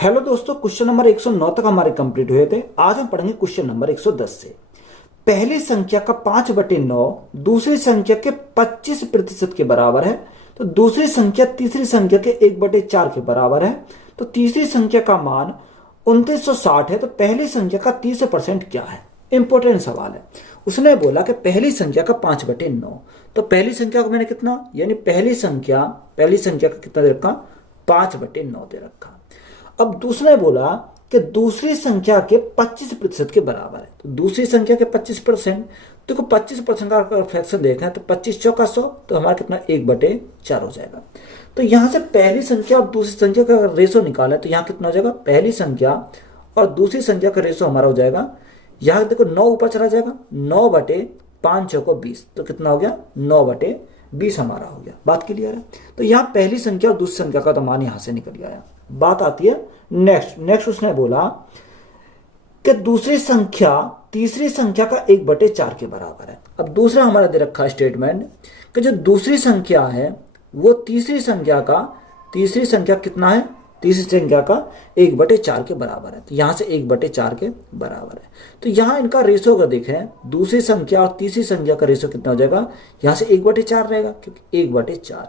Hello दोस्तों, question number 109 तक हमारे कंप्लीट हुए थे। आज हम पढ़ेंगे क्वेश्चन नंबर 110 से। पहली संख्या का 5/9 दूसरी संख्या के 25% के बराबर है, तो दूसरी संख्या तीसरी संख्या के 1/4 के बराबर है। तो तीसरी संख्या का मान 2960 है, तो पहली संख्या का 30% क्या है? इंपॉर्टेंट सवाल है। उसने बोला कि पहली संख्या का 5/9, तो पहली संख्या को मैंने कितना, यानी पहली संख्या का कितना दे रखा? 5/9 दे रखा। अब दूसरा बोला कि दूसरी संख्या के 25% के बराबर है, तो दूसरी संख्या के 25%, देखो 25% का फ्रैक्शन देखें तो 25 चौका 100, तो हमारा कितना 1/4 हो जाएगा। तो यहां से पहली संख्या और दूसरी संख्या का रेशो निकाला तो यहाँ कितना हो जाएगा? पहली संख्या और दूसरी संख्या का रेशो हमारा हो जाएगा, यहाँ देखो 9 ऊपर चला जाएगा, 9/5 चौको 20, तो कितना हो गया? 9/20 हमारा हो गया। बात क्लियर है? तो यहाँ पहली संख्या और दूसरी संख्या का तो मान यहां से निकल गया। बात आती है नेक्स्ट उसने बोला कि दूसरी संख्या तीसरी संख्या का 1/4 के बराबर है। अब दूसरा हमारा दे रखा स्टेटमेंट कि जो दूसरी संख्या है वो तीसरी संख्या कितना है? तीसरी संख्या का 1/4 के बराबर है, तो यहां से 1/4 के बराबर है। तो यहां इनका रेशो अगर देखें, दूसरी संख्या और तीसरी संख्या का रेशो कितना हो जाएगा? यहां से 1/4 रहेगा, क्योंकि 1/4।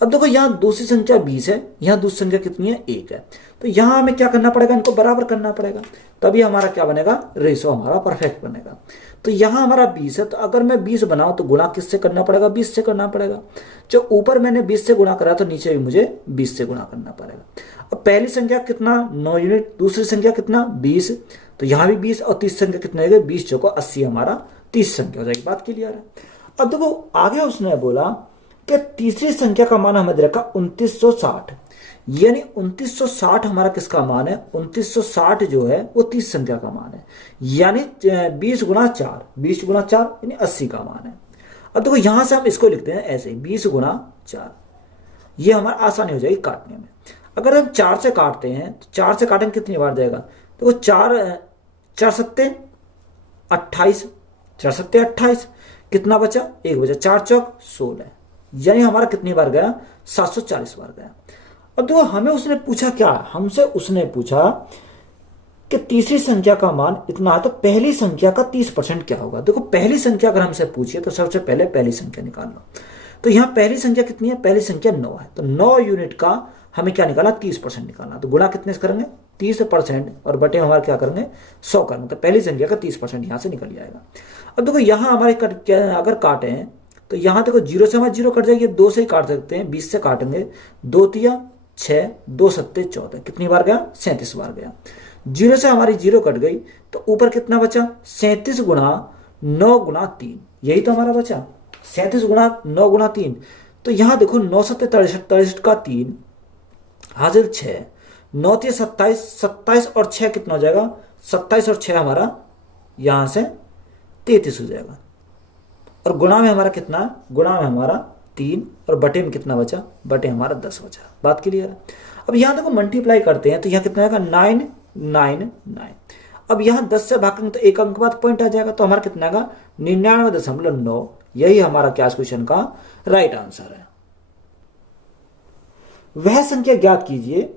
अब देखो यहाँ दूसरी संख्या 20 है, यहाँ दूसरी संख्या कितनी है? 1 है। तो यहाँ हमें क्या करना पड़ेगा? इनको बराबर करना पड़ेगा, तभी हमारा क्या बनेगा? रेशो हमारा परफेक्ट बनेगा। तो यहाँ हमारा 20 है, तो अगर मैं 20 बनाऊं तो गुणा किससे करना पड़ेगा? 20 से करना पड़ेगा। जो ऊपर मैंने 20 से गुणा करा तो नीचे भी मुझे 20 से गुणा करना पड़ेगा। अब पहली संख्या कितना? 9 यूनिट, दूसरी संख्या कितना? 20, तो यहाँ भी 20 और तीसरी संख्या कितना हो? 20 चौको 80 हमारा तीसरी संख्या हो जाएगी। बात क्लियर है? अब देखो आगे उसने बोला कि तीसरी संख्या का मान हमें दे रखा 2960, यानी 2960 हमारा किसका मान है? 2960 जो है वो तीसरी संख्या का मान है, यानी 20 गुणा 4, 20 गुणा 4 यानी 80 का मान है। अब देखो यहां से हम इसको लिखते हैं ऐसे, 20 गुणा 4, ये हमारा आसानी हो जाएगी काटने में। अगर हम 4 से काटते हैं तो 4 से काटेंगे कितनी बार जाएगा? देखो 4 सत्ते 28, 4 सत्ते 28, कितना बचा? 1 बचा, 4 चौक 16, यानी हमारा कितनी बार गया? 740 बार गया। अब देखो हमें उसने पूछा क्या? हमसे उसने पूछा कि तीसरी संख्या का मान इतना है, तो पहली संख्या का 30% क्या होगा? देखो पहली संख्या अगर हमसे पूछिए तो सबसे पहले पहली संख्या निकाल लो। तो यहाँ पहली संख्या कितनी है? पहली संख्या 9 है, तो 9 यूनिट का हमें क्या निकाला? 30% निकालना। तो गुणा कितने से करेंगे? 30% और बटे हमारे क्या करेंगे? 100 करेंगे, तो पहली संख्या का 30% यहाँ से निकल जाएगा। अब देखो यहाँ हमारे अगर काटे हैं तो यहाँ देखो 0 से हमारा 0 कट जाएगी, 2 से ही काट सकते हैं, 20 से काटेंगे, 2 तिया 6, 2 सत्ते 14, कितनी बार गया? 37 बार गया। 0 से हमारी 0 कट गई, तो ऊपर कितना बचा? 37 गुणा 9 गुणा 3, यही तो हमारा बचा, 37 गुणा 9 गुणा 3। तो यहाँ देखो 9 सत्ते 63, 63 का 3 हाजिर 6, 9 तिया 27, 27 और 6 कितना हो जाएगा? 27 और 6 हमारा यहाँ से 33 हो जाएगा। और गुणा में हमारा कितना? गुणा में हमारा 3, और बटे में कितना बचा? बटे हमारा 10 बचा। बात क्लियर है? अब यहाँ देखो मल्टीप्लाई करते हैं तो यहाँ कितना आएगा? 999। अब यहाँ 10 से भागेंगे तो एक अंक बाद पॉइंट आ जाएगा, तो हमारा कितना आएगा? 99.9। यही हमारा क्या क्वेश्चन का राइट आंसर है। वह संख्या ज्ञात कीजिए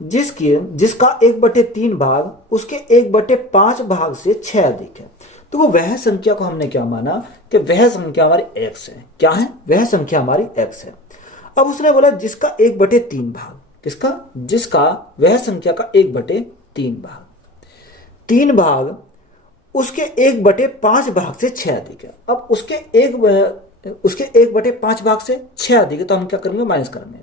जिसका 1/3 भाग उसके 1/5 भाग से 6 अधिक है। तो वो वह संख्या को हमने क्या माना कि वह संख्या हमारी x है। क्या है? वह संख्या हमारी x है। अब उसने बोला जिसका 1/3 भाग, जिसका वह संख्या का 1/3 भाग, 3 भाग उसके 1/5 भाग से 6 अधिक है। अब उसके 1/5 भाग से 6 अधिक है, तो हम क्या करेंगे? माइनस करेंगे,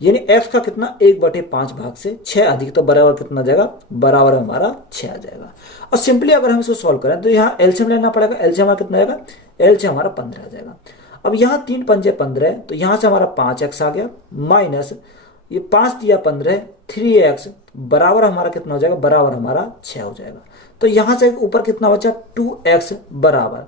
यानी x का कितना? 1/5 भाग से 6 अधिक, तो बराबर कितना जाएगा? बराबर हमारा 6 आ जाएगा। और सिंपली अगर हम इसको सॉल्व करें तो यहाँ एलसीएम लेना पड़ेगा। एलसीएम हमारा कितना आएगा? एलसीएम हमारा 15 आ जाएगा। अब यहाँ 3 पंजे 15, तो यहाँ से हमारा 5x आ गया, माइनस ये 5 दिया 15, 3x बराबर हमारा कितना हो जाएगा? बराबर हमारा 6 हो जाएगा। तो यहाँ से ऊपर कितना बचा? 2x बराबर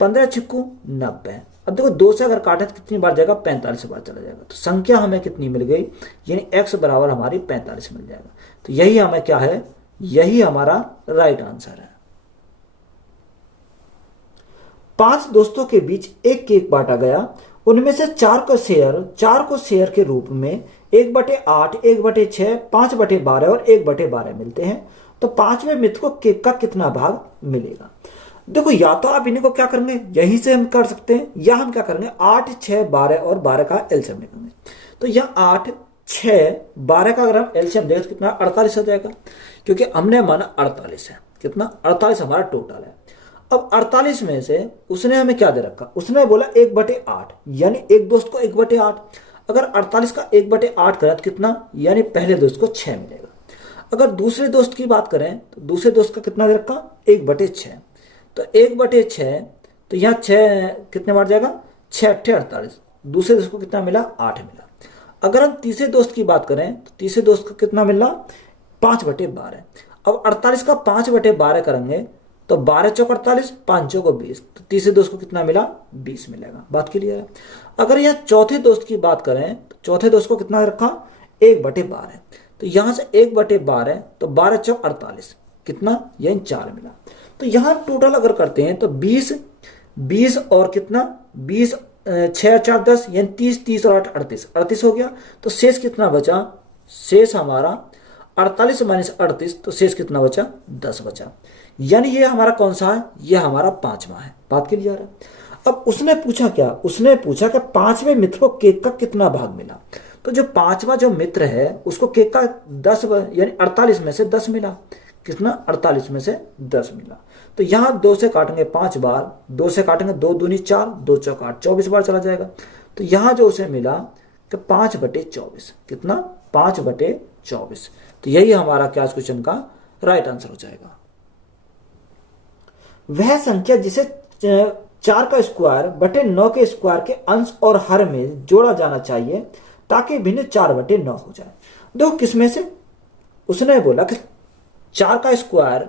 15 छिक्कू 90। अब देखो 2 से अगर काटे तो कितनी बार जाएगा? 45 बार चला जाएगा। तो संख्या हमें कितनी मिल गई? यानी x बराबर हमारी 45 मिल जाएगा। तो यही हमें क्या है? यही हमारा राइट आंसर है। 5 दोस्तों के बीच एक केक बांटा गया, उनमें से 4 को शेयर के रूप में 1/8, 1/6, 5/12 और 1/12 मिलते हैं। तो पांचवें मित्र को केक का कितना भाग मिलेगा? देखो, या तो आप इन्हीं को क्या करेंगे, यहीं से हम कर सकते हैं, या हम क्या करेंगे 8, 6, 12 और 12 का एलसीएम निकालेंगे। तो यह 8, 6, 12 का अगर हम एलसीएम देखें तो कितना 48 हो जाएगा, क्योंकि हमने माना 48 है। कितना? 48 हमारा टोटल है। अब 48 में से उसने हमें क्या दे रखा, उसने बोला 1/8, यानी एक दोस्त को 1/8। अगर 48 का 1/8 करें तो कितना, यानी पहले दोस्त को 6 मिलेगा। अगर दूसरे दोस्त की बात करें तो दूसरे दोस्त का कितना दे रखा, 1/6। तो 1/6, तो यहाँ 6 कितने बार जाएगा, 6 8 48। दूसरे दोस्त को कितना मिला, 8 मिला। अगर हम तीसरे दोस्त की बात करें तो तीसरे दोस्त को कितना मिला, 5/12। अब 48 का 5/12 करेंगे तो 12 चौक 48, 5 चौक 20। तो तीसरे दोस्त को कितना मिला, 20 मिलेगा। बात क्लियर है? अगर यहाँ चौथे दोस्त की बात करें तो चौथे दोस्त को कितना रखा, 1/12। तो यहां से 1/12, तो 12 चौक 48, कितना, यही 4 मिला। तो यहां टोटल अगर करते हैं तो 20, 20 और कितना, 20, 6 4 10, यानी 30, 30 और 8 38, 38 हो गया। तो शेष कितना बचा, शेष हमारा 48 माइनस 38, तो शेष कितना बचा, 10 बचा। यानी ये हमारा कौन सा है, ये हमारा पांचवा है। बात क्लियर है? अब उसने पूछा क्या, उसने पूछा कि पांचवें मित्र को केक का कितना भाग मिला। तो जो पांचवा जो मित्र है उसको केक का 10 यानी 48 में से 10 मिला। कितना, 48 में से 10 मिला। तो यहां 2 से काटेंगे 5 बार, 2 से काटेंगे 2 दूनी 4, 2 चौक 8, 24 बार चला जाएगा। तो यहां जो उसे मिला कि 5/24, कितना, 5/24। तो यही हमारा क्या क्वेश्चन का राइट आंसर हो जाएगा। वह संख्या जिसे 4 का स्क्वायर बटे 9 के स्क्वायर के अंश और हर में जोड़ा जाना चाहिए ताकि भिन्न 4/9 हो जाए। देखो किसमें से, उसने बोला कि 4 का स्क्वायर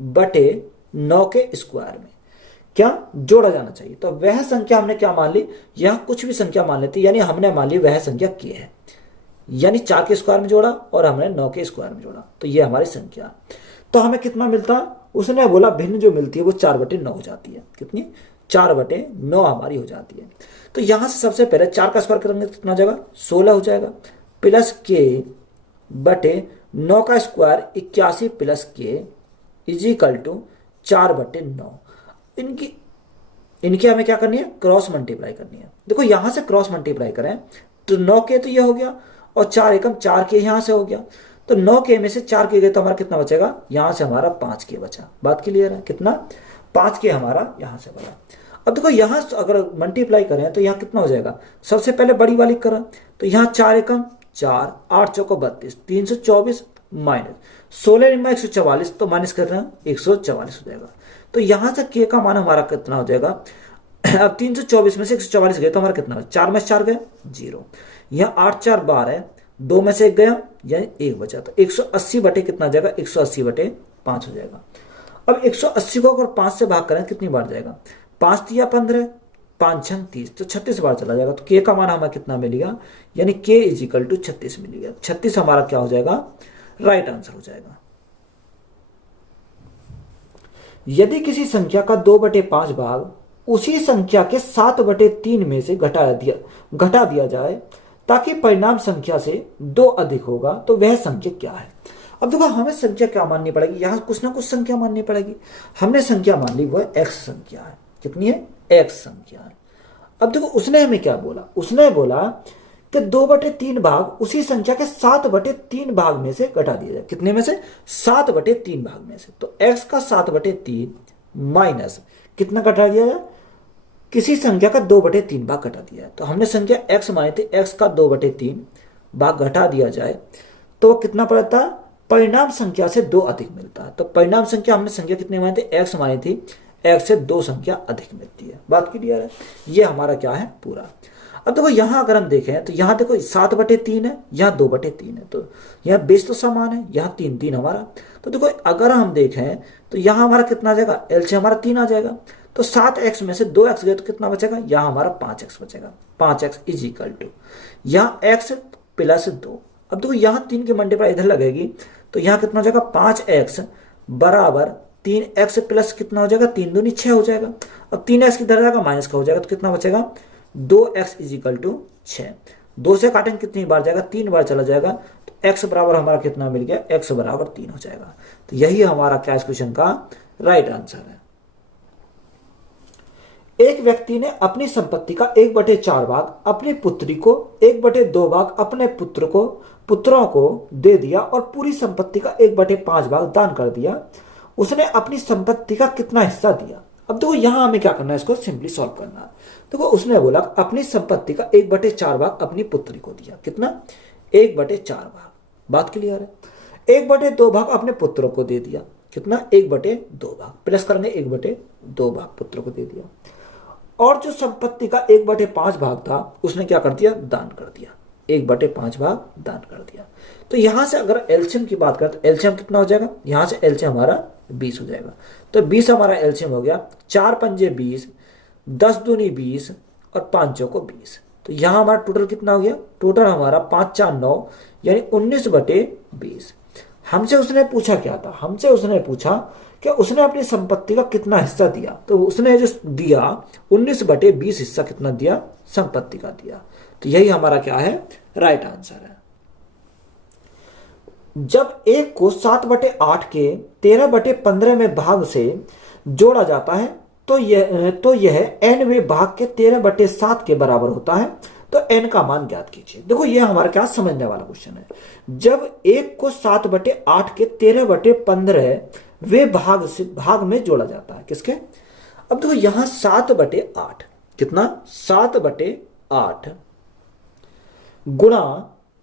बटे 9 के स्क्वायर में क्या जोड़ा जाना चाहिए। तो वह संख्या हमने क्या मान ली, यह कुछ भी संख्या मान लेती, यानी हमने मान ली वह संख्या के है, यानी 4 के स्क्वायर में जोड़ा और हमने 9 के स्क्वायर में जोड़ा। तो यह हमारी संख्या। तो हमें कितना मिलता, उसने बोला भिन्न जो मिलती है वो 4/9 हो जाती है। कितनी, 4/9 हमारी हो जाती है। तो यहां से सबसे पहले 4 का स्क्वायर करेंगे तो कितना हो जाएगा, 16 हो जाएगा, प्लस के बटे 9 का स्क्वायर 81 प्लस के इजिकल टू 4/9। इनकी हमें क्या करनी है, क्रॉस मल्टीप्लाई करनी है। देखो यहां से क्रॉस मल्टीप्लाई करें तो 9 के तो ये हो गया और 4 एकम 4 के यहां से हो गया। तो 9 के में से 4 के गए तो हमारा कितना बचेगा, यहां से हमारा 5 के बचा। बात क्लियर है? कितना, 5 के हमारा यहां से बचा। अब देखो यहां अगर मल्टीप्लाई करें तो यहां कितना हो जाएगा, सबसे पहले बड़ी वाली करें तो यहां 4 एकम 4, 8 चौको 32, 324 माइनस 16 में 144, तो माइनस कर रहे हैं 144 हो जाएगा। तो यहां से के का मान हमारा कितना हो जाएगा, अब 324 में से 144 गए तो हमारा कितना, 4 में से 4 गए 0, यहाँ 8 4 12 है, 2 में से 1 गया यानी 1 बचा। तो 180 बटे कितना आ जाएगा, 180/5 हो जाएगा। अब 180 को अगर 5 से भाग करें कितनी बार जाएगा, 5 तिया 15, 5 छंग 30, तो 36 बार चला जाएगा। तो के का मान हमें कितना मिलेगा, यानी के इजिकल टू 36 मिलेगा। 36 हमारा क्या हो जाएगा, राइट आंसर हो जाएगा। यदि किसी संख्या का 2/5 भाग उसी संख्या के 7/3 में से घटा दिया जाए ताकि परिणाम संख्या से 2 अधिक होगा, तो वह संख्या क्या है। अब देखो हमें संख्या क्या माननी पड़ेगी, यहां कुछ ना कुछ संख्या माननी पड़ेगी। हमने संख्या मान ली वह x संख्या है। कितनी है, x संख्या है। अब देखो उसने हमें क्या बोला, उसने बोला कि 2/3 भाग उसी संख्या के 7/3 भाग में से घटा दिया जाए। कितने में से, 7/3 भाग में से। तो x का 7/3 माइनस कितना घटा दिया जाए, किसी संख्या का 2/3 भाग घटा दिया है। तो हमने संख्या x मानी थी, x का 2/3 भाग घटा दिया जाए तो कितना पड़ता है, परिणाम संख्या से 2 अधिक मिलता है। तो परिणाम संख्या हमने संख्या कितने मानी थी, x मानी थी, x से 2 संख्या अधिक मिलती है। बात क्लियर है? ये हमारा क्या है, पूरा। अब देखो यहां अगर हम देखें तो यहां देखो 7/3 है, यहां 2/3 है, तो यहां बेस तो समान है, यहां 3 हमारा। तो देखो अगर हम देखें तो यहां हमारा कितना आ जाएगा, एल से हमारा 3 आ जाएगा। तो 7x में से 2x गए तो कितना बचेगा, यहां हमारा 5x बचेगा। 5x इज इक्वल टू यहां x प्लस 2। अब देखो यहां 3 की मल्टीप्लाई इधर लगेगी तो यहां कितना हो जाएगा, 5x बराबर 3x प्लस कितना हो जाएगा, 3 दूनी 6 हो जाएगा। अब 3x किधर जाएगा, माइनस का हो जाएगा, तो कितना बचेगा, 2x इज इक्वल टू 6। 2 से काटेंगे कितनी बार जाएगा, 3 बार चला जाएगा। तो x बराबर हमारा कितना मिल गया, x बराबर 3 हो जाएगा। तो यही हमारा क्या इस क्वेश्चन का राइट आंसर है। एक व्यक्ति ने अपनी संपत्ति का 1/4 भाग अपनी पुत्री को, 1/2 भाग अपने पुत्रों को दे दिया और पूरी संपत्ति का 1/5 भाग दान कर दिया। उसने अपनी संपत्ति का कितना हिस्सा दिया। अब देखो यहां हमें क्या करना है, इसको सिंपली सॉल्व करना है। देखो उसने बोला अपनी संपत्ति का 1/4 भाग अपनी पुत्री को दिया, कितना, 1/4 भाग। बात क्लियर है। 1/2 भाग अपने पुत्रों को दे दिया, कितना, 1/2 भाग, प्लस करेंगे 1/2 भाग पुत्र को दे दिया। और जो संपत्ति का 1/5 भाग था उसने क्या कर दिया, दान कर दिया, 1/5 भाग दान कर दिया। तो यहां से अगर एलसीएम की बात करें तो एलसीएम कितना हो जाएगा, यहां से एलसीएम हमारा 20 हो जाएगा। तो 20 हमारा एलसीएम हो गया, 4 पंजे 20, 10 दूनी 20 और 5 चौको 20। तो यहां हमारा टोटल कितना हो गया, टोटल हमारा 5 4 9 यानी 19/20। हमसे उसने पूछा क्या था, हमसे उसने पूछा कि उसने अपनी संपत्ति का कितना हिस्सा दिया। तो उसने जो दिया 19/20 हिस्सा कितना दिया, संपत्ति का दिया। तो यही हमारा क्या है, राइट आंसर है। जब एक को 7/8 के 13/15 में भाग से जोड़ा जाता है तो यह nवें भाग के 13/7 के बराबर होता है। तो n का मान ज्ञात कीजिए। देखो यह हमारा क्या समझने वाला क्वेश्चन है। जब एक को 7/8 के 13/15 वे भाग में जोड़ा जाता है, किसके, अब देखो यहां 7/8 कितना, 7/8 गुणा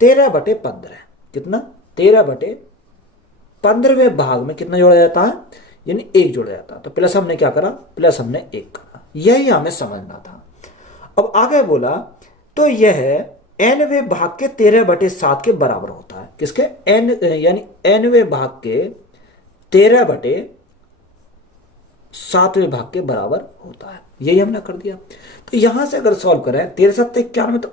13/15 कितना, 13/15वें भाग में कितना जोड़ा जाता है, यानी 1 जोड़ा जाता है। तो प्लस हमने क्या करा, प्लस हमने 1 करा, यही हमें समझना था। अब आगे बोला तो यह nवें भाग के 13/7 के बराबर होता है, किसके, n यानी nवें भाग के 13/7वें भाग के बराबर होता है। यही हमने कर दिया। तो यहां से अगर सॉल्व करें 13 7 91 तो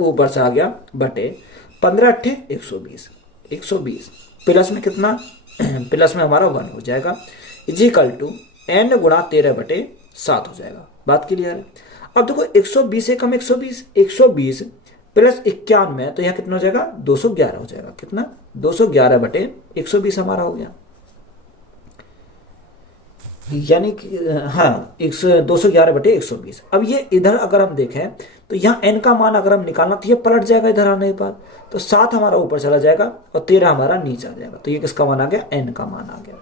ऊपर से आ गया बटे 15 8 120 प्लस में कितना, प्लस में हमारा 1 हो जाएगा, इजिकल टू n गुणा 13/7 हो जाएगा। बात क्लियर है। अब देखो 120 से कम 120 प्लस 91 तो यह कितना हो जाएगा, 211 हो जाएगा, कितना, 211/120 हमारा हो गया, यानी कि हाँ 211/120। अब ये इधर अगर हम देखें तो यहाँ n का मान अगर हम निकालना तो ये पलट जाएगा इधर आने पर, तो 7 हमारा ऊपर चला जाएगा और 13 हमारा नीचे आ जाएगा। तो ये किसका मान आ गया, n का मान आ गया।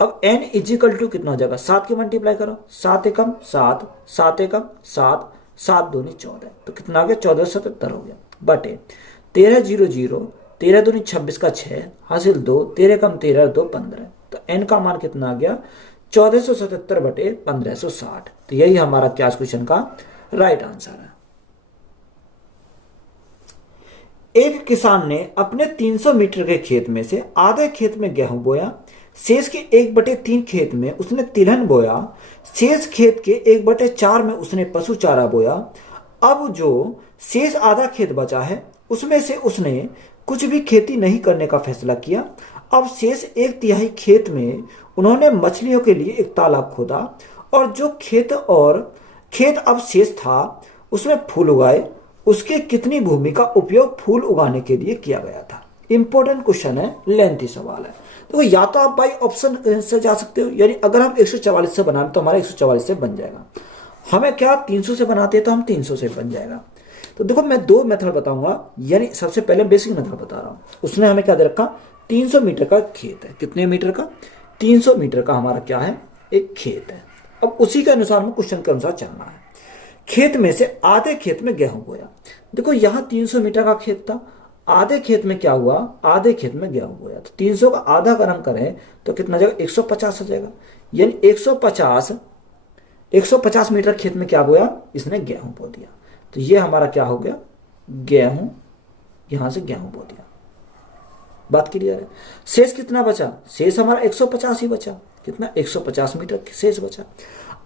अब n इजिकल टू कितना हो जाएगा, 7 के मल्टीप्लाई करो, 7 एकम 7, 7 एकम 7, 7 दूनी 14, तो कितना आ गया, 1477 हो गया, बटे 13 0 0, 13 दूनी 26 का 6 हासिल 2, 13 कम 13 2 15। तो n का मान कितना आ गया, 1477/1560। तो यही हमारा क्या क्वेश्चन का राइट आंसर है। एक किसान ने अपने 300 मीटर के खेत में से आधे खेत में गेहूं बोया, शेष के 1/3 खेत में उसने तिलहन बोया, शेष खेत के 1/4 में उसने पशु चारा बोया। अब जो शेष आधा खेत बचा है उसमें से उसने कुछ भी खेती नहीं करने का फैसला किया। अब शेष 1/3 खेत में उन्होंने मछलियों के लिए एक तालाब खोदा और जो खेत अब शेष था उसमें फूल उगाए। उसके कितनी भूमि का उपयोग फूल उगाने के लिए किया गया था। इंपॉर्टेंट क्वेश्चन है, लेंथी सवाल है। तो या तो आप बाई ऑप्शन से जा सकते हो, यानी अगर हम 144 से बनाए तो हमारा 144 से बन जाएगा। हमें क्या 300 से बनाते हैं तो हम 300 से बन जाएगा। तो देखो मैं 2 मेथड बताऊंगा, यानी सबसे पहले बेसिक मेथड बता रहा हूं। उसने हमें क्या दे रखा, 300 मीटर का खेत है, कितने मीटर का, 300 मीटर का हमारा क्या है, एक खेत है। अब उसी के अनुसार में क्वेश्चन के अनुसार चलना है। खेत में से आधे खेत में गेहूं बोया। देखो यहां 300 मीटर का खेत था, आधे खेत में क्या हुआ, आधे खेत में गेहूं बोया। तो 300 का आधा अगर हम करें तो कितना जाएगा, 150 हो जाएगा, यानी 150 मीटर खेत में क्या बोया, इसने गेहूं बो दिया। तो ये हमारा क्या हो गया, गेहूं, यहां से गेहूं बो दिया। बात क्लियर है। शेष कितना बचा, शेष हमारा 150 ही बचा, कितना, 150 मीटर शेष बचा।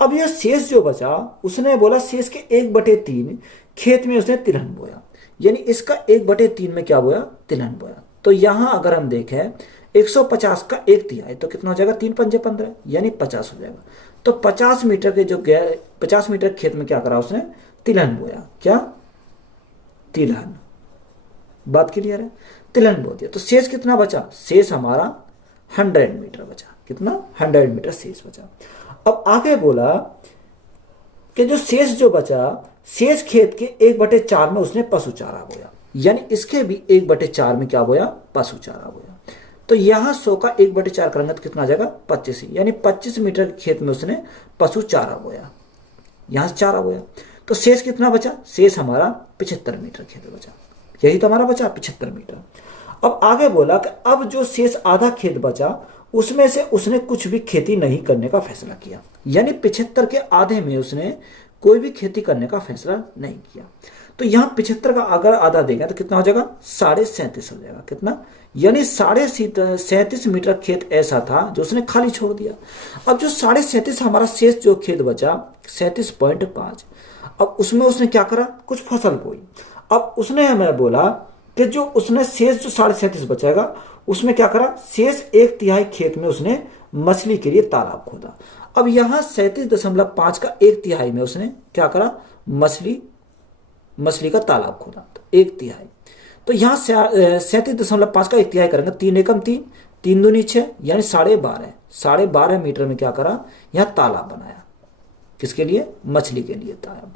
अब यह शेष जो बचा उसने बोला शेष के 1/3 खेत में उसने तिलहन बोया, यानी इसका 1/3 में क्या बोया, तिलहन बोया। तो यहां अगर हम देखें 150 का 1/3 तो कितना हो जाएगा, 3 पंजे 15 यानी 50 हो जाएगा। तो 50 मीटर के जो 50 मीटर खेत में क्या करा उसने, तिलहन बोया, क्या, तिलहन। बात क्लियर है, तिलहन बो दिया। तो शेष कितना बचा, शेष हमारा 100 मीटर बचा। कितना, 100 मीटर शेष बचा। अब आगे बोला कि जो शेष जो बचा, शेष खेत के 1/4 में उसने पशु चारा बोया, यानी इसके भी 1/4 में क्या बोया, पशु चारा बोया। तो यहां 100 का 1/4 करेंगे तो कितना आ जाएगा, 25, यानी 25 मीटर खेत में उसने पशु चारा बोया, यहां से चारा बोया। तो शेष कितना बचा, शेष हमारा 75 मीटर खेत बचा, यही तो हमारा बचा 75 मीटर। अब आगे बोला कि अब जो शेष आधा खेत बचा उसमें से उसने कुछ भी खेती नहीं करने का फैसला किया, यानी 75 के आधे में उसने कोई भी खेती करने का फैसला नहीं किया। तो यहाँ 75 का अगर आधा देगा तो कितना हो जाएगा, 37.5 हो जाएगा। कितना, यानी 37.5 मीटर खेत ऐसा था जो उसने खाली छोड़ दिया। अब जो 37.5 हमारा शेष जो खेत बचा 37.5, अब उसमें उसने क्या करा, कुछ फसल बोई। अब उसने हमें बोला कि जो उसने शेष जो 37.5 बचेगा उसमें क्या करा, शेष 1/3 खेत में उसने मछली के लिए तालाब खोदा। अब यहां 37.5 का 1/3 में उसने क्या करा, मछली का तालाब खोदा, तो 1/3। तो यहाँ 37.5 का 1/3 करेंगे, 3 एकम 3, 3 दूनी 6, यानी 12.5 मीटर में क्या करा, यहाँ तालाब बनाया, किसके लिए, मछली के लिए तालाब।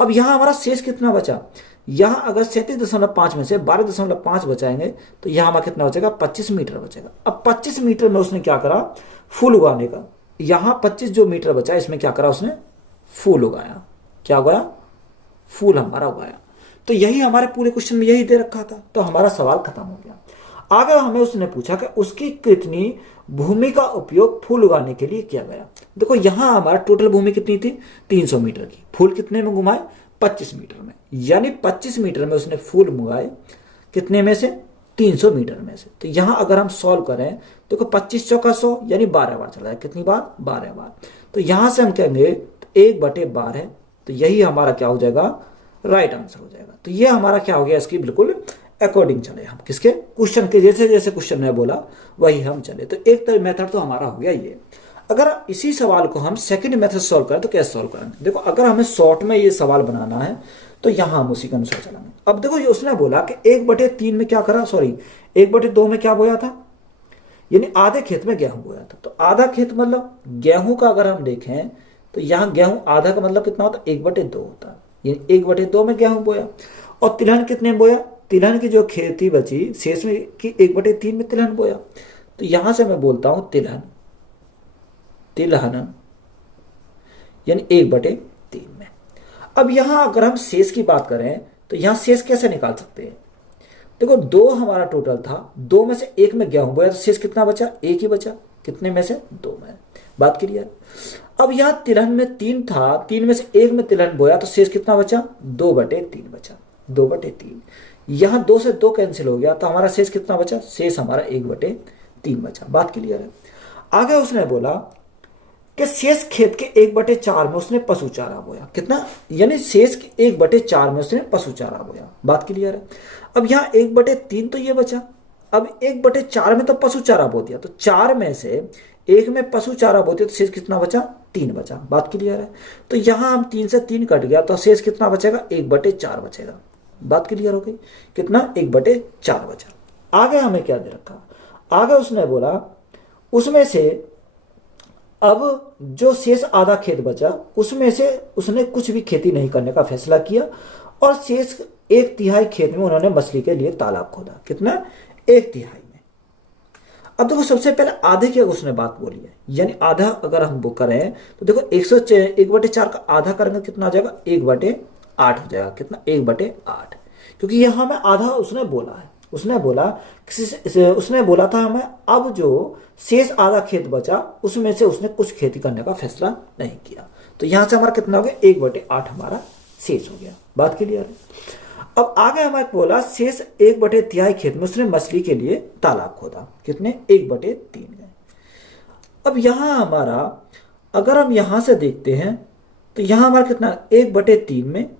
अब यहाँ हमारा शेष कितना बचा, यहाँ अगर 37.5 में से 12.5 बचाएंगे तो यहाँ हमारा कितना बचेगा, 25 मीटर बचेगा। अब 25 मीटर में उसने क्या करा, फूल उगाने का। यहाँ 25 जो मीटर बचा इसमें क्या करा, उसने फूल उगाया। क्या उगाया, फूल हमारा उगाया। तो यही हमारे पूरे क्वेश्चन में यही दे रखा था, तो हमारा सवाल खत्म हो गया। आगे हमें उसने पूछा कि उसकी कितनी भूमि का उपयोग फूल उगाने के लिए किया गया। देखो यहाँ हमारा टोटल भूमि कितनी थी, 300 मीटर की। फूल कितने में घुमाए, 25 मीटर में, यानी 25 मीटर में उसने फूल उगाए, कितने में से, 300 मीटर में से। तो यहाँ अगर हम सॉल्व करें तो 25 चौका 100, यानी 12 बार चला है। कितनी बार, 12 बार। तो यहां से हम कहेंगे 1/12 है, तो यही हमारा क्या हो जाएगा, राइट आंसर हो जाएगा। तो ये हमारा क्या हो गया, इसकी बिल्कुल अकॉर्डिंग चले हम, किसके, क्वेश्चन के, जैसे जैसे क्वेश्चन ने बोला वही हम चले। तो एक तरह मेथड तो हमारा हो गया ये। अगर इसी सवाल को हम सेकंड मेथड सॉल्व करें तो कैसे सॉल्व करेंगे, देखो अगर हमें शॉर्ट में ये सवाल बनाना है तो यहां हम उसी के अनुसार चलेंगे। अब देखो ये उसने बोला कि 1/3 में क्या करा, 1/2 में क्या बोया था, यानी आधे खेत में गेहूं बोया था। तो आधा खेत मतलब गेहूं का अगर हम देखें तो यहाँ गेहूं आधा का मतलब कितना होता है, 1/2 होता है, यानी 1/2 में गेहूं बोया। और तिलहन कितने में बोया, तिलहन की जो खेती बची शेष में की 1/3 में तिलहन बोया। तो यहां से मैं बोलता हूं तिलहन यानी 1/3 में। अब यहां अगर हम शेष की बात करें तो यहां शेष कैसे निकाल सकते हैं, देखो 2 हमारा टोटल था, 2 में से 1 में गेहूं बोया तो शेष कितना बचा, 1 ही बचा। कितने में से, 2 में। बात क्लियर। अब यहां तिलहन में 3 था, 3 में से 1 में तिलहन बोया तो शेष कितना बचा, 2/3 बचा, 2/3। यहां 2 से 2 कैंसिल हो गया तो हमारा शेष कितना बचा, शेष हमारा 1/3 बचा। बात क्लियर है। आगे उसने बोला कि शेष खेत के 1/4 में उसने पशु चारा बोया। कितना, यानी शेष के 1/4 में उसने पशु चारा बोया। बात क्लियर है। अब यहाँ 1/3 तो ये बचा, अब 1/4 में तो पशु चारा बो दिया, तो 4 में से 1 में पशु चारा बोते तो शेष कितना बचा, 3 बचा। बात क्लियर है। तो यहां हम 3 से 3 कट गया तो शेष कितना बचेगा, 1/4 बचेगा। बात क्लियर हो गई, कितना, 1/4 बचा। आगे हमें क्या दे रखा, आगे उसने बोला उसमें से अब जो शेष आधा खेत बचा उसमें से उसने कुछ भी खेती नहीं करने का फैसला किया और शेष 1/3 खेत में उन्होंने मछली के लिए तालाब खोदा। कितना, 1/3 में। अब देखो सबसे पहले आधे की उसने बात बोली है, यानी आधा अगर हम वो करें तो देखो 1/4 का आधा करेंगे कितना आ जाएगा, 1/8 हो जाएगा। कितना, 1/8, क्योंकि यहां हमें आधा उसने बोला है। उसने बोला था हमें अब जो शेष आधा खेत बचा उसमें से उसने कुछ खेती करने का फैसला नहीं किया। तो यहां से हमारा कितना हो गया, 1/8 हमारा शेष हो गया। बात क्लियर है। अब आगे हमें बोला शेष 1/3 खेत में उसने मछली के लिए तालाब खोदा। कितने, 1/3 में। अब यहां हमारा अगर हम यहां से देखते हैं तो यहां हमारा कितना, 1/3 में,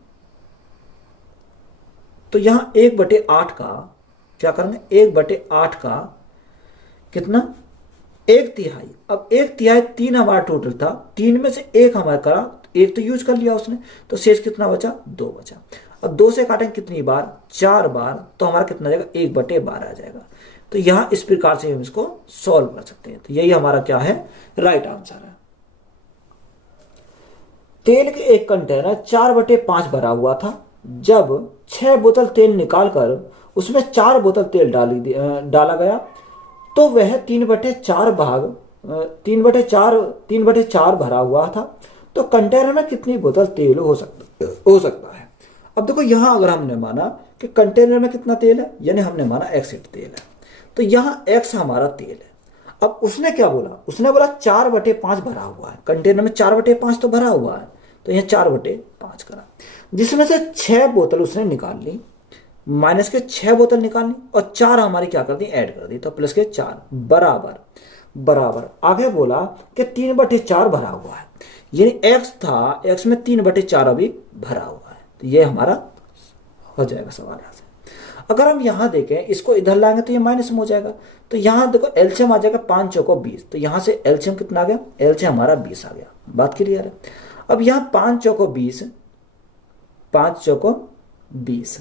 तो यहां 1/8 का क्या करेंगे, 1/8 का कितना, 1/3। अब 1/3 3 हमारा टोटल था, 3 में से 1 हमारा करा, 1 तो यूज कर लिया उसने, तो शेष कितना बचा, 2 बचा। और 2 से काटेंगे कितनी बार, 4 बार, तो हमारा कितना आ जाएगा, 1/12 आ जाएगा। तो यहाँ इस प्रकार से हम इसको सॉल्व कर सकते हैं। तो यही हमारा क्या है, राइट आंसर है। तेल के एक कंटेनर 4/5 भरा हुआ था। जब 6 बोतल तेल निकालकर उसमें 4 बोतल तेल डाला गया तो वह 3/4 भाग 3/4 भरा हुआ था। तो कंटेनर में कितनी बोतल तेल हो सकता है। अब देखो यहाँ अगर हमने माना कि कंटेनर में कितना तेल है, यानी हमने माना x तेल है, तो यहाँ x हमारा तेल है। अब उसने क्या बोला, उसने बोला 4/5 भरा हुआ है, कंटेनर में 4/5 तो भरा हुआ है, तो यहाँ 4/5 करा, जिसमें से 6 बोतल उसने निकाल ली, माइनस के 6 बोतल निकालनी और 4 हमारी क्या कर दी, ऐड कर दी, तो प्लस के 4 बराबर बराबर। आगे बोला कि 3/4 भरा हुआ है, यानी x था, x में 3/4 अभी भरा हुआ है, तो ये हमारा हो जाएगा सवाल यहाँ से। अगर हम यहाँ देखें, इसको इधर लाएंगे तो ये माइनस में हो जाएगा। तो यहाँ देखो एलसीएम आ जाएगा 5 चौको 20, तो यहाँ से एलसीएम कितना आ गया, एलसीएम हमारा 20 आ गया। बात क्लियर है। अब यहाँ 5 चौको 20, 5 चौको 20,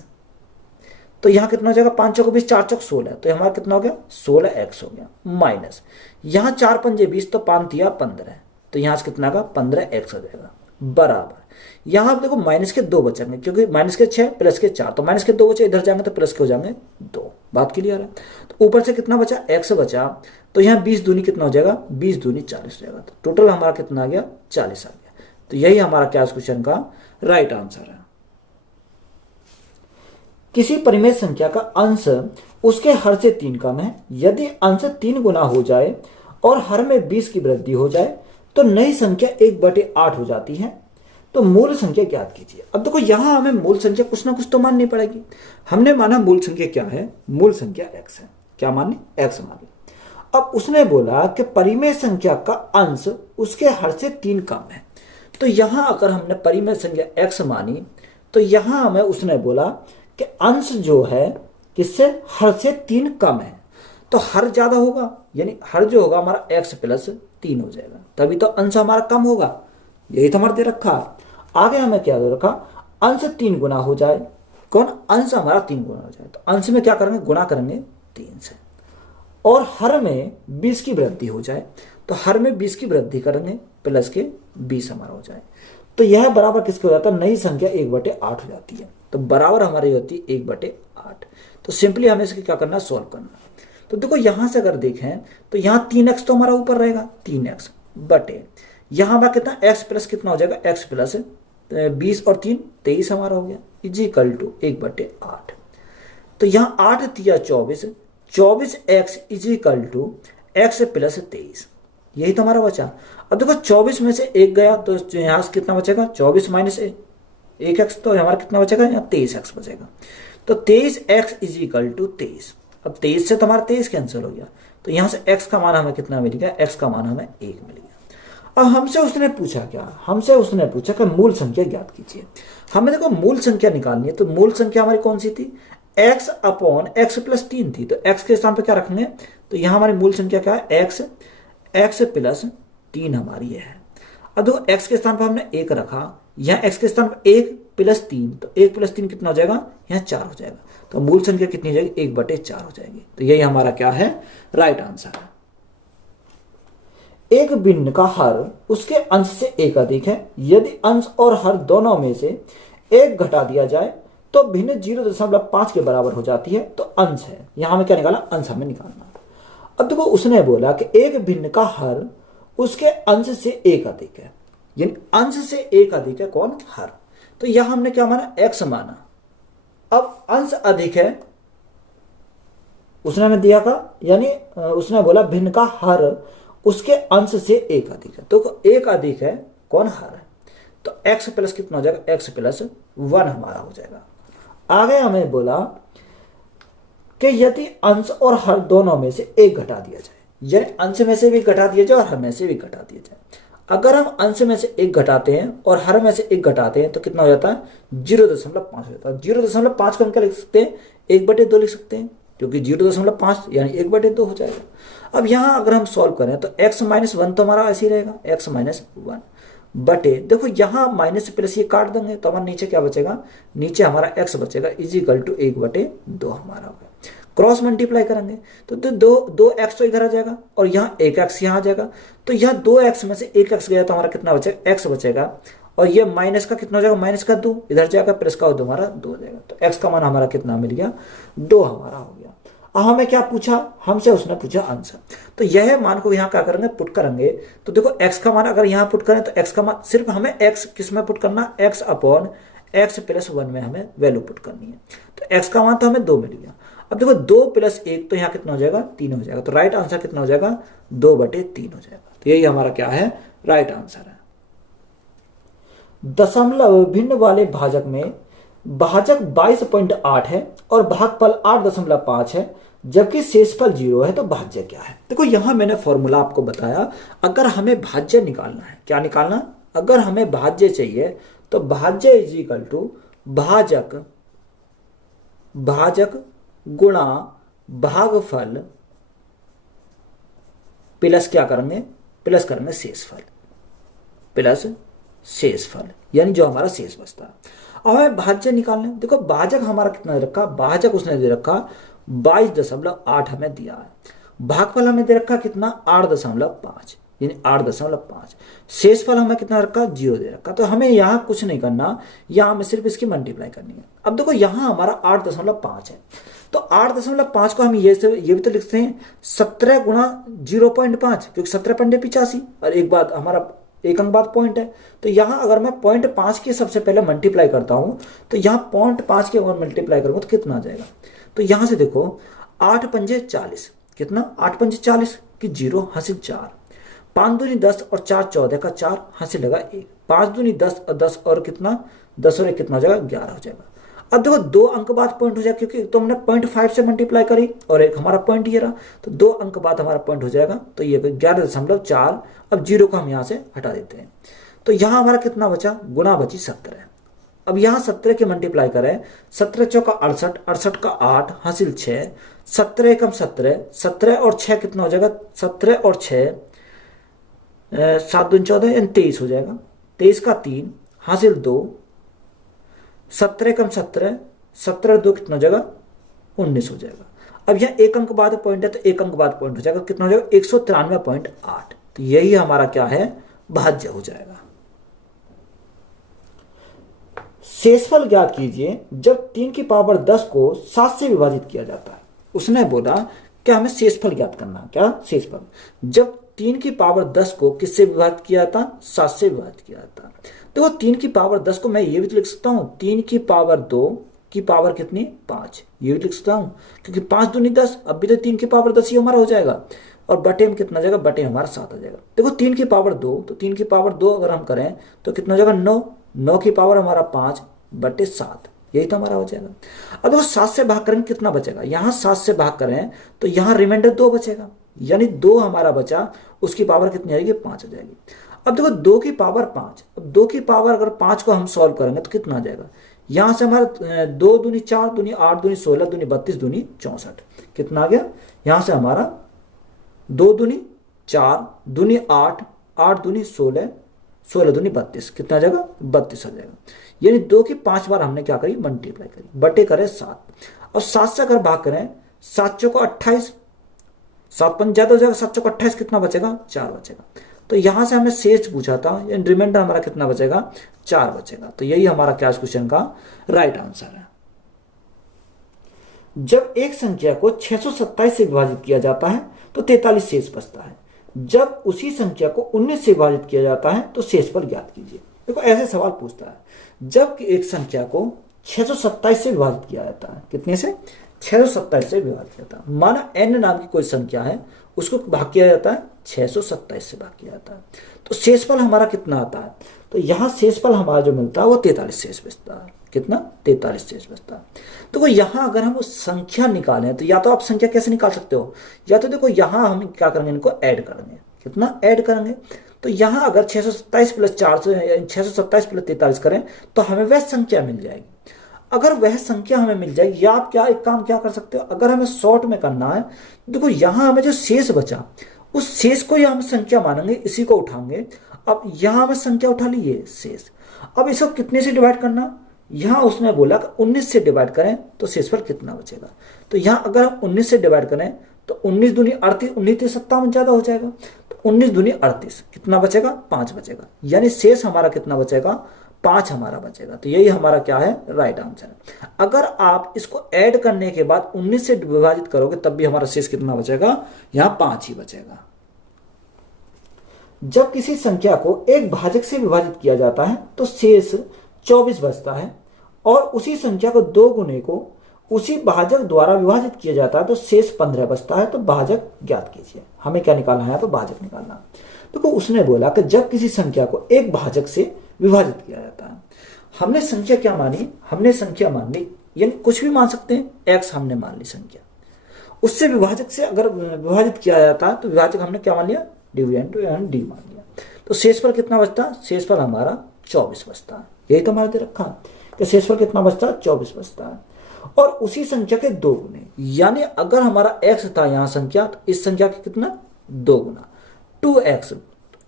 तो यहाँ कितना हो जाएगा, 5 चौको 20, 4 चौक 16, तो हमारा कितना हो गया, 16x हो गया, माइनस यहाँ 4 पंजे 20, तो 5 तिया 15, तो यहाँ से कितना का 15x हो जाएगा, बराबर। यहाँ आप देखो माइनस के 2 बचेंगे, क्योंकि माइनस के 6 प्लस के 4, तो माइनस के 2 बचे, इधर जाएंगे तो प्लस के हो जाएंगे 2। बात क्लियर है। तो ऊपर से कितना बचा, x बचा, तो यहाँ 20 दूनी कितना हो जाएगा, 20 दूनी 40 हो जाएगा, तो टोटल हमारा कितना आ गया, 40 आ गया। तो यही हमारा क्या क्वेश्चन का राइट आंसर है। किसी परिमेय संख्या का अंश उसके हर से 3 कम है। यदि अंश 3 गुना हो जाए और हर में 20 की वृद्धि हो जाए तो नई संख्या 1/8 हो जाती है। तो मूल संख्या ज्ञात कीजिए। अब देखो यहां हमें मूल संख्या कुछ ना कुछ तो माननी पड़ेगी। हमने माना मूल संख्या क्या है, मूल संख्या x है। क्या मानी, x मानी। अब उसने बोला कि परिमेय संख्या का अंश उसके हर से 3 कम है। तो यहां अगर हमने परिमेय संख्या x मानी तो यहां हमें उसने बोला कि अंश जो है किससे, हर से 3 कम है। तो हर ज्यादा होगा, यानी हर जो होगा हमारा x + 3 हो जाएगा, तभी तो अंश हमारा कम होगा। यही तो हमारा दे रखा है। आगे हमें क्या दे रखा, अंश 3 गुना हो जाए, कौन, अंश हमारा 3 गुना हो जाए, तो अंश में क्या करेंगे, गुना करेंगे 3 से, और हर में 20 की वृद्धि हो जाए, तो हर में 20 की वृद्धि करेंगे, प्लस के 20 हमारा हो जाए, तो यह बराबर किसके हो जाता है, नई संख्या 1/8 हो जाती है। तो बराबर हमारी होती है 1/8। तो सिंपली हमें इसके क्या करना, सोल्व करना। तो देखो यहां से अगर देखें तो यहाँ 3x तो हमारा ऊपर रहेगा, 3x बटे यहां हमारा कितना, x प्लस कितना हो जाएगा, x + 20 और 3 23 हमारा हो गया, इजिकल टू 1/8। तो यहाँ 8 तिया 24, 24x इजिकल टू x + 23, यही तो हमारा बचा। अब देखो 24 में से 1 गया तो यहाँ से कितना बचेगा, 24 माइनस 1x, तो हमारा कितना बचेगा, यहाँ 23x बचेगा। तो 23x इजिकल टू 23। अब 23 से तो हमारा 23 कैंसिल हो गया, तो यहाँ से x का मान हमें कितना मिल गया, x का मान हमें 1 मिल गया। अब हमसे उसने पूछा क्या, हमसे उसने पूछा कि मूल संख्या ज्ञात कीजिए। हमें देखो मूल संख्या निकालनी है, तो मूल संख्या हमारी कौन सी थी, x अपॉन x + 3 थी। तो x के स्थान पर क्या रखेंगे, तो यहाँ हमारी मूल संख्या क्या है, x + 3 हमारी है। अब देखो x के स्थान पर हमने 1 रखा, यहाँ x के स्थान पर 1 + 3, तो 1 + 3 कितना हो जाएगा, यहाँ 4 हो जाएगा। तो मूल संख्या कितनी हो जाएगी, 1/4 हो जाएगी। तो यही हमारा क्या है, राइट आंसर है। एक भिन्न का हर उसके अंश से 1 अधिक है। यदि अंश और हर दोनों में से 1 घटा दिया जाए तो भिन्न 0.5 के बराबर हो जाती है। तो अंश है, यहां हमें क्या निकालना, अंश हमें निकालना। अब देखो उसने बोला कि एक भिन्न का हर उसके अंश से 1 अधिक है, यानी अंश से 1 अधिक है कौन, हर। तो यहां हमने क्या माना, x माना। अब अंश अधिक है, उसने हमें दिया का, यानी उसने बोला भिन्न का हर उसके अंश से 1 अधिक है। तो 1 अधिक है कौन, हर है। तो x प्लस कितना हो जाएगा, x + 1 हमारा हो जाएगा। आगे हमें बोला कि यदि अंश और हर दोनों में से 1 घटा दिया जाए, यानी अंश में से भी घटा दिया जाए और हर में से भी घटा दिया जाए। अगर हम अंश में से 1 घटाते हैं और हर में से 1 घटाते हैं तो कितना हो जाता है, 0.5 हो जाता है। 0.5 को हम क्या लिख सकते हैं, 1/2 लिख सकते हैं, क्योंकि 0.5 यानी 1/2 हो जाएगा। अब यहाँ अगर हम सॉल्व करें तो x - 1 तो हमारा ऐसे ही रहेगा, x - 1 बटे, देखो यहाँ माइनस प्लस ये काट देंगे तो हमारा नीचे क्या बचेगा, नीचे हमारा x बचेगा इज इक्वल टू 1/2 हमारा होगा। क्रॉस मल्टीप्लाई करेंगे तो दो एक्स तो इधर आ जाएगा और यहाँ एक एक्स यहाँ आ जाएगा, तो यहाँ 2x में से एक एक्स गया तो हमारा कितना बचेगा, x बचेगा। और ये माइनस का कितना हो जाएगा, माइनस का 2 इधर जाएगा, प्लस का 2 हमारा 2 हो जाएगा। तो x का मान हमारा कितना मिल गया, 2 हमारा हो गया। अब हमें क्या पूछा, हमसे उसने पूछा आंसर। तो यह मान को यहाँ क्या करेंगे, पुट करेंगे। तो देखो x का मान अगर यहाँ पुट करें तो x का मान सिर्फ हमें x किस में पुट करना, x अपॉन x प्लस 1 में हमें वैल्यू पुट करनी है। तो x का मान तो हमें 2 मिल गया। अब देखो 2 + 1 तो यहाँ कितना हो जाएगा, 3 हो जाएगा। तो राइट आंसर कितना हो जाएगा, 2/3 हो जाएगा। तो यही हमारा क्या है, राइट आंसर है। दशमलव भिन्न वाले भाजक में भाजक 22.8 है और भागफल 8.5 है, जबकि शेषफल 0 है, तो भाज्य क्या है। देखो यहां मैंने फॉर्मूला आपको बताया, अगर हमें भाज्य निकालना है, क्या निकालना, अगर हमें भाज्य चाहिए तो भाज्य इज इक्वल टू भाजक गुणा भागफल प्लस क्या करेंगे, प्लस करेंगे शेषफल, प्लस शेषफल, यानी जो हमारा शेष बचता है। अब हमें भाज्य निकालना है। देखो भाजक हमारा कितना दे रखा, भाजक उसने दे रखा 22.8 हमें दिया है। भागफल हमें दे रखा कितना, 8.5, यानी 8.5। शेषफल हमें कितना रखा, 0 दे रखा। तो हमें यहाँ कुछ नहीं करना, यहाँ हमें सिर्फ इसकी मल्टीप्लाई करनी है। अब देखो यहाँ हमारा 8.5 है, तो 8.5 को हम ये भी तो लिखते हैं 17 गुणा 0.5, क्योंकि 17.85 और एक बात हमारा एक अंक बाद पॉइंट है। तो यहाँ अगर मैं 0.5 के सबसे पहले मल्टीप्लाई करता हूँ तो यहाँ 0.5 के अगर मल्टीप्लाई करूँगा तो कितना आ जाएगा। तो यहाँ से देखो 8 पंजे 40, कितना 8 पंजे 40 की 0 हासिल 4, 5 दूनी 10 और 4 14 का 4 हासिल लगा 1, 5 दूनी 10 और 10 और कितना 10 और 1 कितना हो जाएगा, 11 हो जाएगा। अब देखो 2 अंक बाद पॉइंट हो जाएगा, क्योंकि तो हमने 0.5 से मल्टीप्लाई करी और एक हमारा पॉइंट ये रहा, तो 2 अंक बाद हमारा पॉइंट हो जाएगा। तो ये 11.4। अब 0 को हम यहाँ से हटा देते हैं, तो यहाँ हमारा कितना बचा, गुणा बची 17। अब यहाँ 17 के मल्टीप्लाई करें, 17 चौका 68, 68 का 8 हासिल 6, 17 एकम 17, 17 और 6 कितना हो जाएगा, 17 और 6 7 दूनी 14 यानी 23 हो जाएगा। 23 का 3 हासिल 2, 17 कम 17, 17 2 कितना हो जाएगा, 19 हो जाएगा। अब यहाँ एक अंक बाद पॉइंट है तो एक अंक बाद पॉइंट हो जाएगा, कितना हो जाएगा 193.8। तो यही हमारा क्या है, भाज्य हो जाएगा। शेषफल ज्ञात कीजिए जब 3 की पावर 10 को 7 से विभाजित किया जाता है। उसने बोला क्या हमें शेषफल ज्ञात करना, क्या शेषफल जब 3 की पावर 10 को किससे विभाजित किया जाता, 7 से विभाजित किया जाता। देखो 3 की पावर 10 को मैं ये भी तो लिख सकता हूँ 3 की पावर 2 की पावर कितनी 5, ये भी लिख सकता हूँ, क्योंकि 5 दूनी 10, अब भी तो 3 की पावर 10 ही हमारा हो जाएगा। और बटे में कितना जाएगा, बटे हमारा 7 आ जाएगा। देखो 3 की पावर 2, तो 3 की पावर 2 अगर हम करें तो कितना हो जाएगा 9, 9 की पावर हमारा 5 बटे 7, यही तो हमारा हो जाएगा। अब देखो 7 से भाग करें कितना बचेगा, यहाँ 7 से भाग करें तो यहाँ रिमाइंडर 2 बचेगा, यानी 2 हमारा बचा, उसकी पावर कितनी आएगी 5 आ जाएगी। अब देखो 2 की पावर 5, अब 2 की पावर अगर 5 को हम सॉल्व करेंगे तो कितना आ जाएगा, यहां से हमारा 2 दूनी 4 दूनी 8 दूनी 16 दूनी 32 दूनी 64, कितना आ गया, यहां से हमारा 2 दूनी 4 दूनी 8 8 दूनी 16 16 दूनी 32, कितना आ जाएगा 32 आ जाएगा। यानी 2 की 5 बार हमने क्या करी, मल्टीप्लाई करी, बटे करें 7, और 7 से अगर भाग करें 7 चौको 28, 7 5 ज्यादा हो जाएगा, 7 चौको 28 कितना बचेगा 4 बचेगा। तो यहां से हमें शेष पूछा था, रिमाइंडर हमारा कितना बचेगा 4 बचेगा। तो यही हमारा क्या इस क्वेश्चन का राइट आंसर है। जब एक संख्या को 627 से विभाजित किया जाता है तो 43 शेष बचता है, जब उसी संख्या को 19 से विभाजित किया जाता है तो शेषफल ज्ञात कीजिए। देखो ऐसे सवाल पूछता है, जब एक संख्या को 627 से विभाजित किया जाता है, कितने से 627 से विभाजित किया जाता है, माना n नाम की कोई संख्या है, उसको भाग किया जाता है 627 से भाग किया जाता है, तो शेषफल हमारा कितना आता है, तो यहां शेषफल हमारा जो मिलता है वो 43 शेष बचता है, कितना 43 शेष बचता है। तो यहां अगर हम उस संख्या निकालें तो या तो आप संख्या कैसे निकाल सकते हो, या तो देखो यहां हम क्या करेंगे, इनको ऐड करेंगे, कितना ऐड करेंगे। तो यहां अगर 627 प्लस 627 प्लस 43 करें तो हमें वह संख्या मिल जाएगी। अगर वह संख्या हमें मिल जाएगी, या आप क्या एक काम क्या कर सकते हो, अगर हमें शॉर्ट में करना है, देखो यहां हमें जो शेष बचा उस शेष को यहां हम संख्या मानेंगे, इसी को उठाएंगे। अब यहां हमें संख्या उठा ली ये शेष। अब इसको कितने से डिवाइड करना, यहां उसने बोला कि 19 से डिवाइड करें तो शेषफल कितना बचेगा। तो यहां अगर हम 19 से डिवाइड करें तो 19 दूनी 38, 19 से 57 ज्यादा हो जाएगा। तो 19 दूनी 38, कितना बचेगा, 5 बचेगा। यानी शेष हमारा कितना बचेगा, 5 हमारा बचेगा। तो यही हमारा क्या है, राइट आंसर है। अगर आप इसको ऐड करने के बाद 19 से विभाजित करोगे तब भी हमारा शेष कितना बचेगा, यहां 5 ही बचेगा। जब किसी संख्या को एक भाजक से विभाजित किया जाता है तो शेष 24 बचता है, और उसी संख्या को 2 गुने को उसी भाजक द्वारा विभाजित किया जाता है तो शेष 15 बचता है। तो भाजक ज्ञात कीजिए। हमें क्या निकालना है, यहाँ पर भाजक निकालना। देखो उसने बोला कि जब किसी संख्या को एक भाजक से विभाजित किया जाता है, हमने संख्या क्या मानी, हमने संख्या मान ली, यानी कुछ भी मान सकते हैं, एक्स हमने मान ली संख्या। उससे विभाजक से अगर विभाजित किया जाता है तो विभाजक हमने क्या मान लिया, डिविडेंड एंड डी मान लिया। तो शेषफल कितना बचता, शेषफल हमारा 24 बचता है। यही तो हमारे दे रखा कि शेषफल कितना बचता है, 24 बचता है। और उसी संख्या के 2 गुने, यानी अगर हमारा x था यहाँ संख्या, तो इस संख्या के कितना 2 गुना 2x।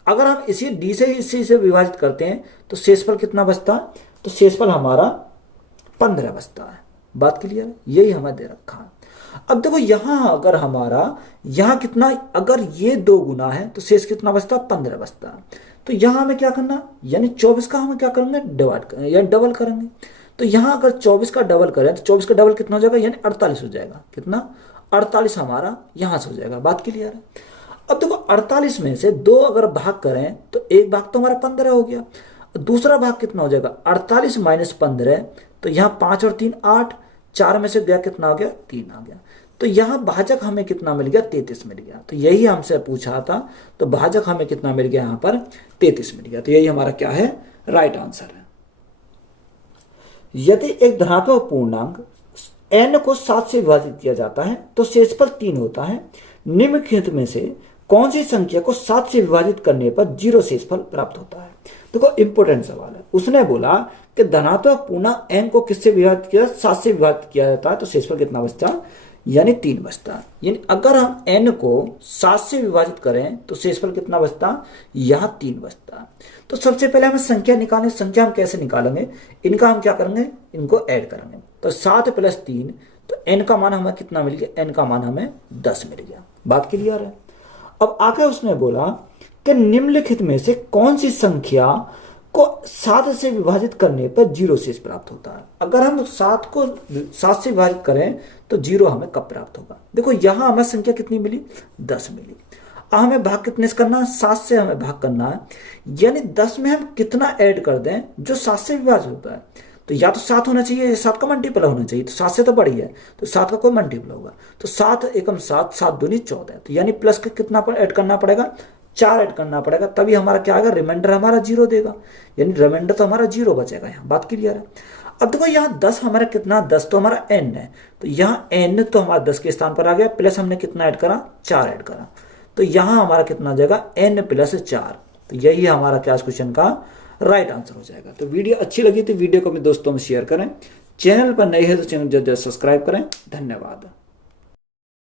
अगर हम इसी d से इसी से विभाजित करते हैं तो शेषफल कितना बचता है, तो शेषफल हमारा 15 बचता है। बात क्लियर है, यही हमें दे रखा है। अब देखो यहां अगर हमारा यहां कितना, अगर ये 2 गुना है तो शेष कितना बचता है, 15 बचता है। तो यहां हमें क्या करना, यानी 24 का हम क्या करेंगे, डिवाइड या डबल करेंगे। तो यहां अगर 24 का डबल करें तो 24 का डबल कितना हो जाएगा, यानी 48 हो जाएगा। कितना, 48 हमारा यहां से हो जाएगा। बात क्लियर है। अब देखो 48 में से 2 अगर भाग करें तो एक भाग तो हमारा 15 हो गया, दूसरा भाग कितना हो जाएगा, 48 माइनस 15। तो यहाँ 5 और 3 8, 4 में से गया कितना आ गया, 3 आ गया। तो यहाँ भाजक हमें कितना मिल गया, 33 मिल गया। तो यही हमसे पूछा था, तो भाजक हमें कितना मिल गया, यहाँ पर 33 मिल गया। तो यही हमारा क्या है, राइट आंसर है। यदि एक धनात्मक पूर्णांक n को 7 से विभाजित किया जाता है तो शेषफल 3 होता है। निम्नलिखित में से कौन सी संख्या को 7 से विभाजित करने पर 0 शेषफल प्राप्त होता है। देखो इंपॉर्टेंट सवाल है। उसने बोला कि धनात्मक पूर्णांक n को किससे विभाजित किया, 7 से विभाजित किया जाता है तो शेषफल कितना बचता है, यानी 3 बचता है। यानी अगर हम n को 7 से विभाजित करें तो शेषफल कितना बचता है, यहाँ 3 बचता है। तो सबसे पहले हमें संख्या निकालें। संख्या हम कैसे निकालेंगे, इनका हम क्या करेंगे, इनको ऐड करेंगे। तो 7 + 3, तो n का मान हमें कितना मिल गया, n का मान हमें 10 मिल गया। बात क्लियर है। अब आगे उसने बोला कि निम्नलिखित में से कौन सी संख्या को 7 से विभाजित करने पर 0 शेष प्राप्त होता है। अगर हम 7 को 7 से विभाजित करें तो 0 हमें कब प्राप्त होगा। देखो यहां हमें संख्या कितनी मिली, 10 मिली। अब हमें भाग कितने से करना है, 7 से हमें भाग करना है। यानी 10 में हम कितना ऐड कर दें जो 7 से विभाजित होता है। तो या तो 7 होना चाहिए या 7 का मल्टीपल होना चाहिए। तो 7 से तो बड़ी है तो 7 का कोई मल्टीपल होगा। तो 7 एकम 7, 7 दूनी 14। तो यानी प्लस का कितना ऐड करना पड़ेगा, 4 ऐड करना पड़ेगा, तभी हमारा क्या आएगा, रिमाइंडर हमारा 0 देगा। यानी रिमाइंडर तो हमारा 0 बचेगा यहाँ। बात क्लियर है। अब देखो यहाँ 10 हमारा कितना, 10 तो हमारा n है। तो यहाँ n तो हमारा 10 के स्थान पर आ गया, प्लस हमने कितना ऐड करा, 4 ऐड करा। तो यहाँ हमारा कितना आ जाएगा, n + 4। तो यही हमारा क्या क्वेश्चन का राइट आंसर हो जाएगा। तो वीडियो अच्छी लगी तो वीडियो को अपने दोस्तों में शेयर करें। चैनल पर नए हैं तो चैनल जल्द सब्सक्राइब करें। धन्यवाद।